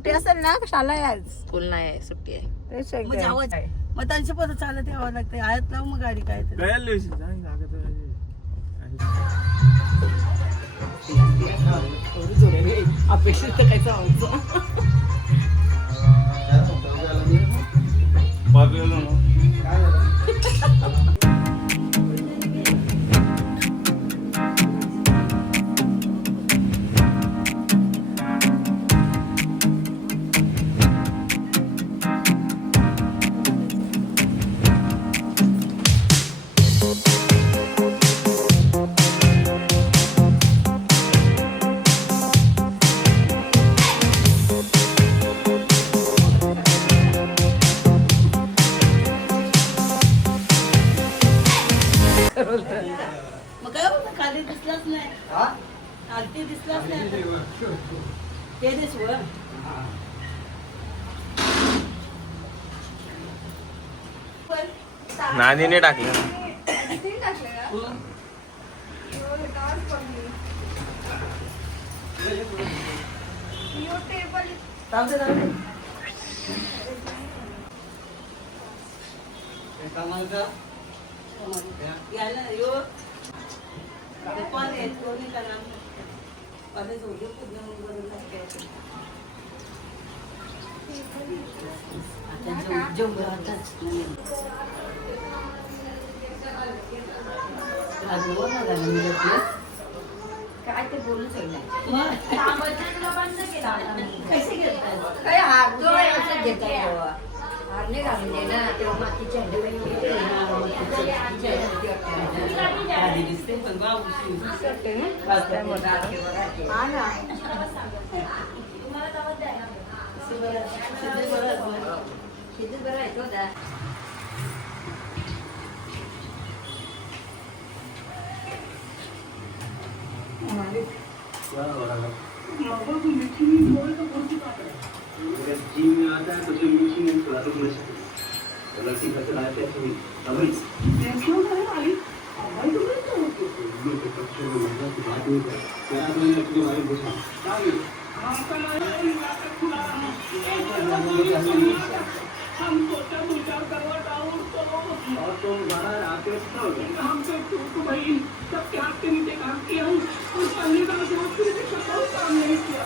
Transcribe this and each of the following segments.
सुट्टी असेल ना शाळा आहे आज. स्कूल नाही आहे, सुट्टी आहे. तेच मग जावंच आहे. मग त्यांच्या परत चालत यावं लागतं. आयात लावू मग गाडी काय तरी. अपेक्षित तर काय चालतं. मग काय होतं खाली दिसलाच नाही. खाली दिसलाच नाही. ते दिस वर. नानीने टाकलं. यायला यो पाणी कोणी त्याला पाणी जोडले पूर्ण काय ते बोलू शकणार कसे घेतात काय हात जोड असं घेतात हारने घालून दे ना तेव्हा मातीच्या बरं आहे तो दा जीव में आता है तो जो मीठी में थोड़ा तो मिल सके तो लड़की पसंद आते हैं तो अभी क्यों नहीं आई भाई तो नहीं तो लोग के बच्चों को मजा की बात नहीं कर क्या तो ये अपने बारे में पूछा हम सोचा विचार करवा डाउन करो और तुम बाहर आके हो गए हम तो भाई सब के हाथ के नीचे काम किया हूँ उस पन्ने का जो फिर भी काम नहीं किया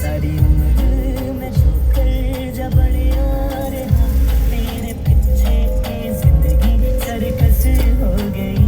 सारी उम्र में ठोकर जब बड़े और हम तेरे पीछे की जिंदगी सर्कस हो गई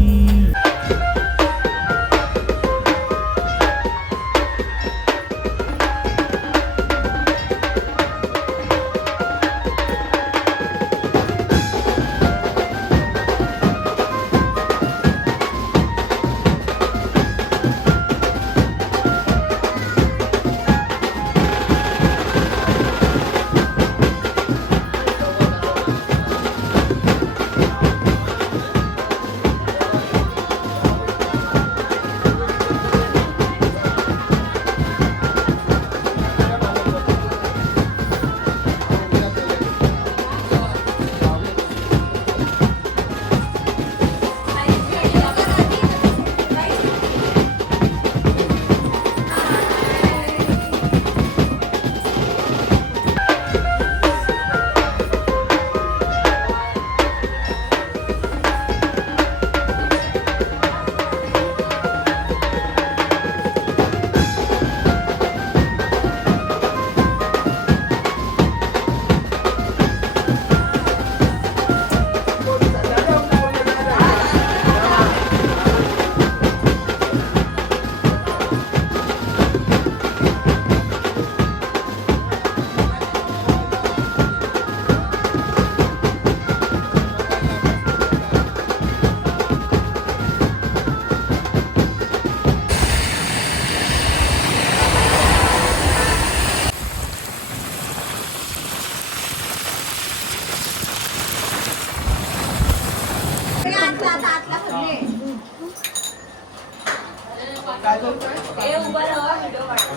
उभा राहा व्हिडिओ काढ.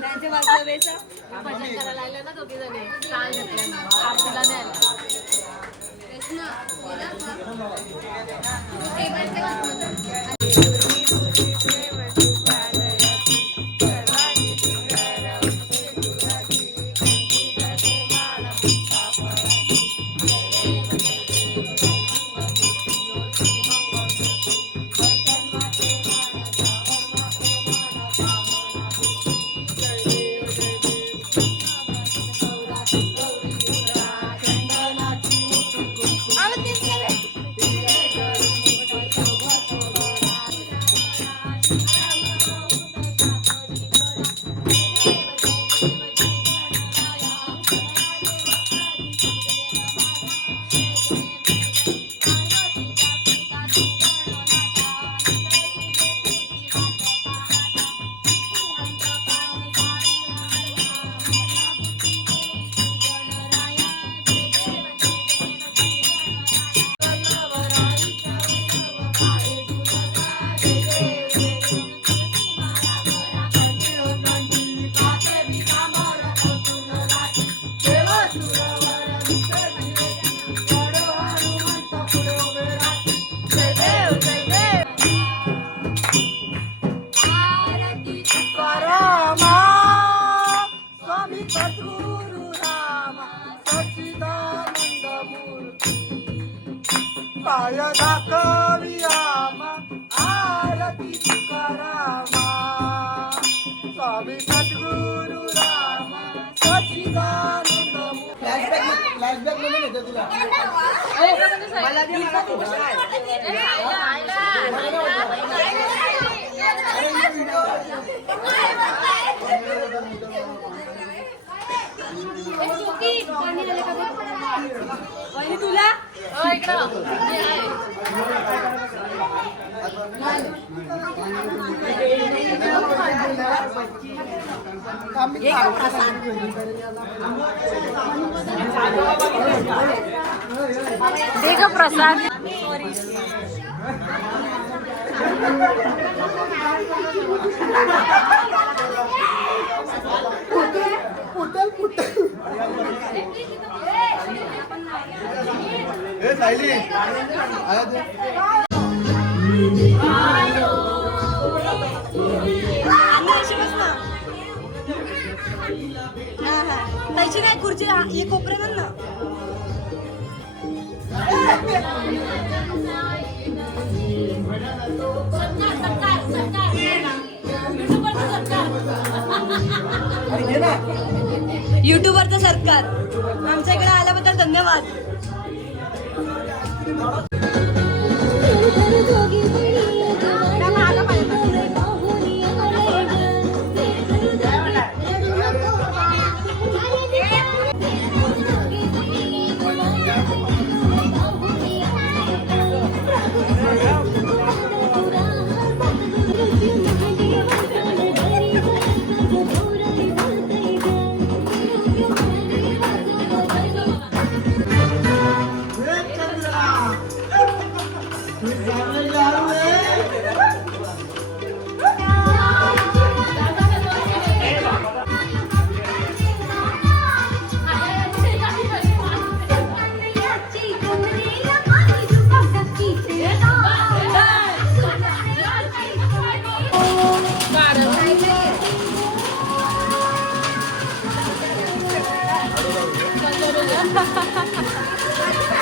त्यांच्या बाजूला बेसा भजन करायला लागले ना दोघी जणी ताल घेतल्यानं आरतीला न्यायला पाय दाखवी आमा आरती तुकारामा स्वामी सद्गुरु रामा सच्चिदानंद फ्लॅशबॅक म्हणून येते तुला मला दे, मला दे. वहिनी तुला देख प्रसाद सायली त्याची नाही खुर्ची हे कोपरे म्हण ना युट्यूबवरचं सरकार आमच्या इकडे आल्याबद्दल धन्यवाद.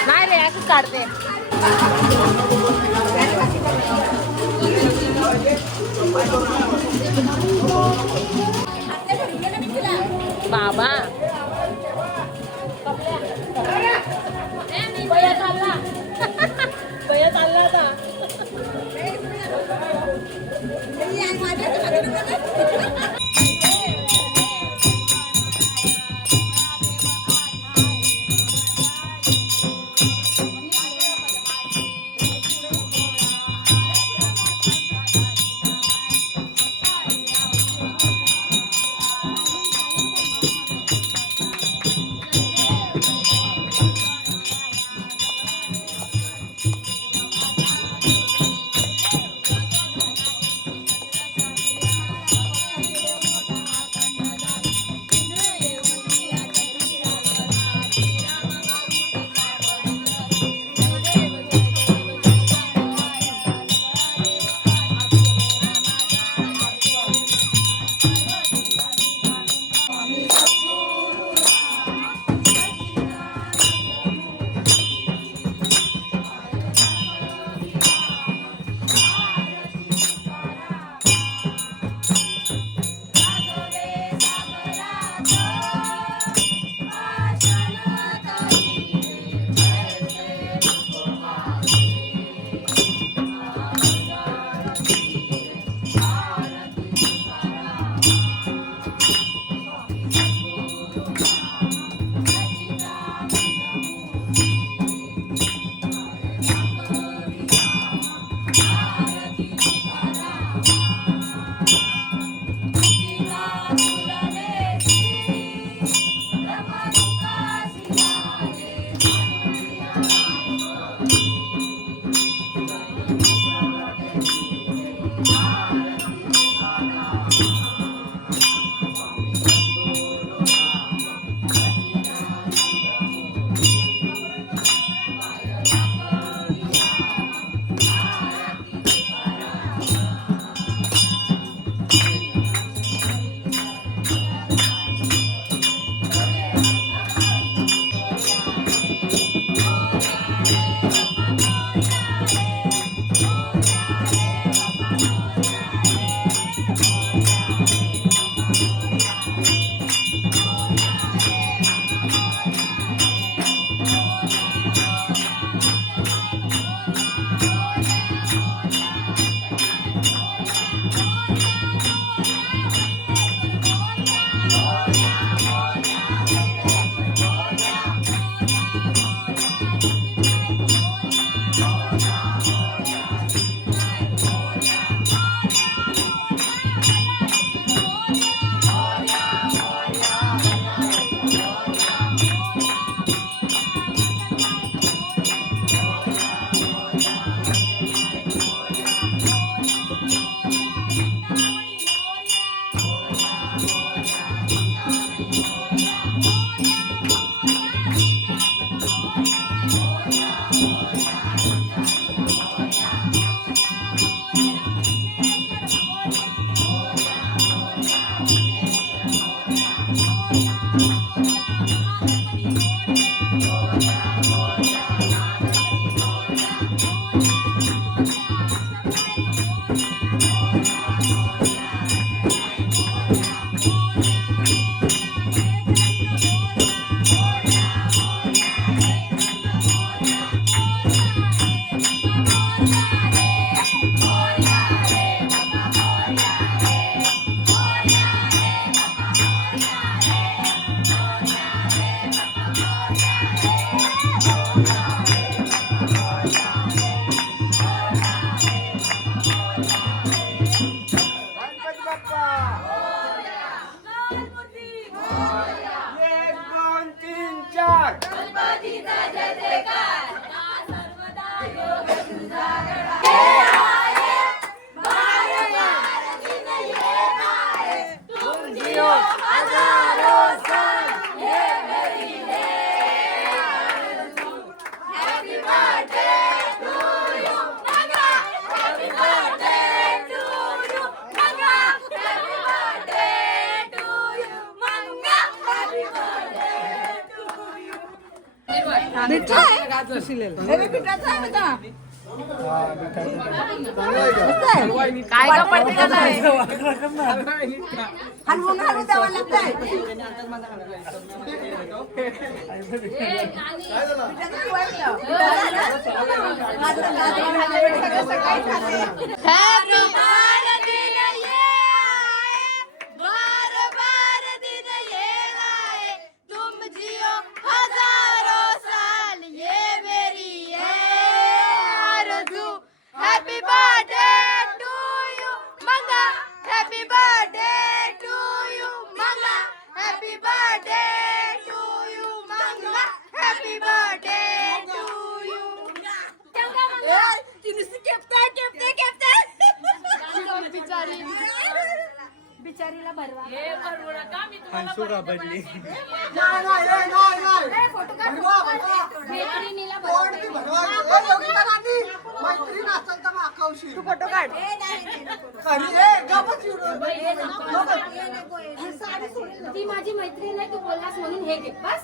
नाही रे असंच काढते बाबा पया चालला आता गणपती बाप्पा 1 2 3 4 काय का पडते का नाही हलवून हलवून द्यावं लागतंय. हॅपी बार दिन ये आए, बार बार दिन ये आए, तुम जियो हजारों साल, ये मेरी है आरज़ू. हैप्पी बर्थडे टू यू मंगा, हैप्पी बर्थडे टू यू मंगा, हैप्पी बर्थडे टू यू मंगा, हैप्पी बर्थडे टू यू. बिचारीला भरवा. हंसुका पडली मैत्रिणीला तू फोटो काढ. ती माझी मैत्रीण आहे, तू बोललास म्हणून हे घे बस.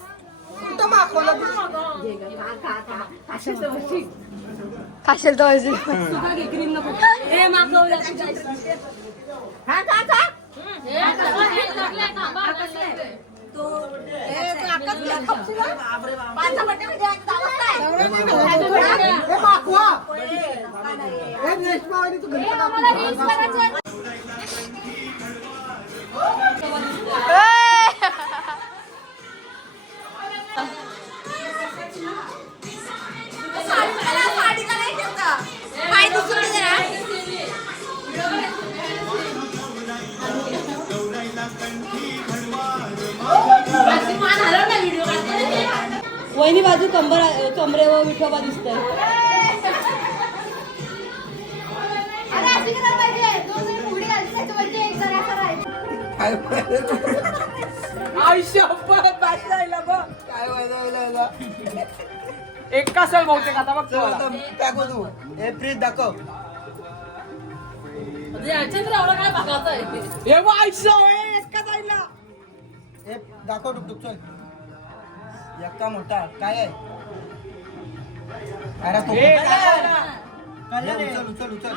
खाशील तो सुका घे, क्रीम नको. हे मागवलं हा का का वहिनी बाजू कमरेवर विठोबा दिसतोय. काय व्हायला एक का सर बहुतेक आता बघ टाकू तू हे फ्रीज दाखव हे बघ आयुष्य एका जायला हे दाखव टुकटुक चल एक्का मोठा काय आहे अरे तो उचल उचल उचल